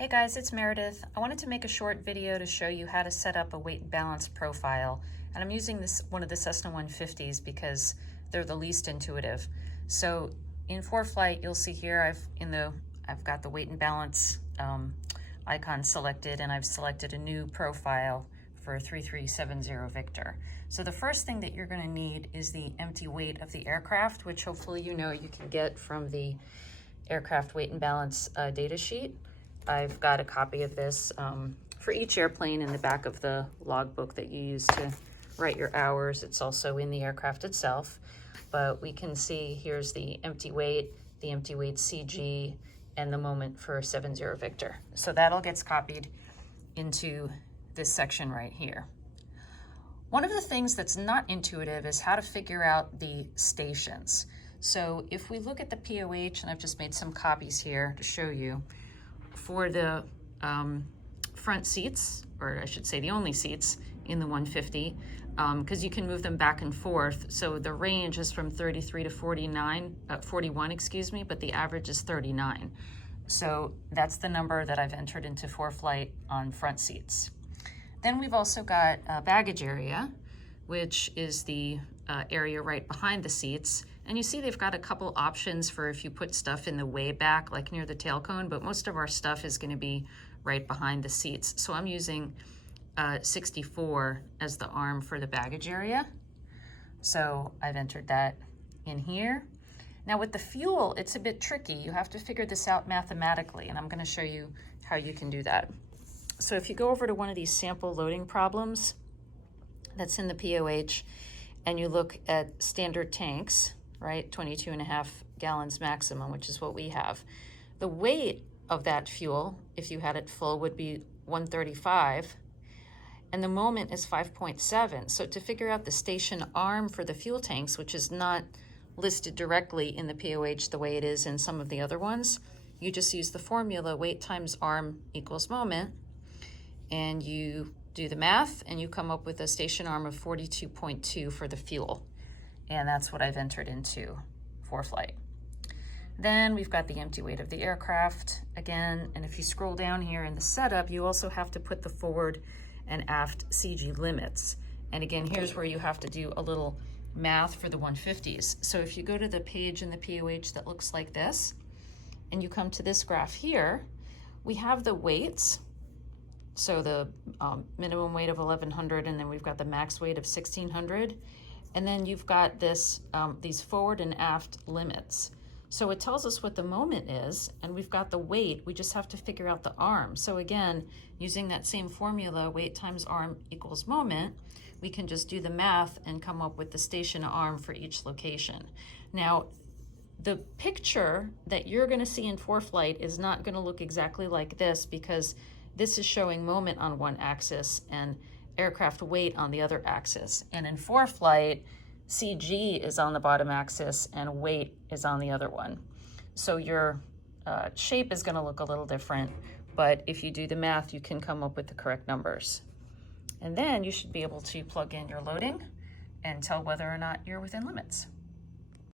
Hey guys, it's Meredith. I wanted to make a short video to show you how to set up a weight and balance profile. And I'm using one of the Cessna 150s because they're the least intuitive. So in ForeFlight, you'll see here I've got the weight and balance icon selected, and I've selected a new profile for 3370 Victor. So the first thing that you're going to need is the empty weight of the aircraft, which hopefully you know you can get from the aircraft weight and balance data sheet. I've got a copy of this for each airplane in the back of the logbook that you use to write your hours. It's also in the aircraft itself, but we can see here's the empty weight CG, and the moment for 70 Victor. So that all gets copied into this section right here. One of the things that's not intuitive is how to figure out the stations. So if we look at the POH, and I've just made some copies here to show you, for the front seats, or I should say the only seats in the 150, because you can move them back and forth. So the range is from 33 to 41, but the average is 39. So that's the number that I've entered into ForeFlight on front seats. Then we've also got a baggage area, which is the area right behind the seats. And you see they've got a couple options for if you put stuff in the way back, like near the tail cone, but most of our stuff is going to be right behind the seats. So I'm using 64 as the arm for the baggage area. So I've entered that in here. Now with the fuel, it's a bit tricky. You have to figure this out mathematically, and I'm going to show you how you can do that. So if you go over to one of these sample loading problems that's in the POH, and you look at standard tanks, right, 22.5 gallons maximum, which is what we have. The weight of that fuel, if you had it full, would be 135, and the moment is 5.7. So to figure out the station arm for the fuel tanks, which is not listed directly in the POH the way it is in some of the other ones, you just use the formula weight times arm equals moment, and you do the math, and you come up with a station arm of 42.2 for the fuel. And that's what I've entered into ForeFlight. Then we've got the empty weight of the aircraft again, and if you scroll down here in the setup, you also have to put the forward and aft CG limits. And again, here's where you have to do a little math for the 150s. So if you go to the page in the POH that looks like this, and you come to this graph here, we have the weights. So the minimum weight of 1100, and then we've got the max weight of 1600. And then you've got this these forward and aft limits. So it tells us what the moment is, and we've got the weight. We just have to figure out the arm. So again, using that same formula, weight times arm equals moment, we can just do the math and come up with the station arm for each location. Now, the picture that you're going to see in ForeFlight is not going to look exactly like this, because this is showing moment on one axis and aircraft weight on the other axis. And in ForeFlight, CG is on the bottom axis and weight is on the other one. So your shape is going to look a little different, but if you do the math, you can come up with the correct numbers. And then you should be able to plug in your loading and tell whether or not you're within limits.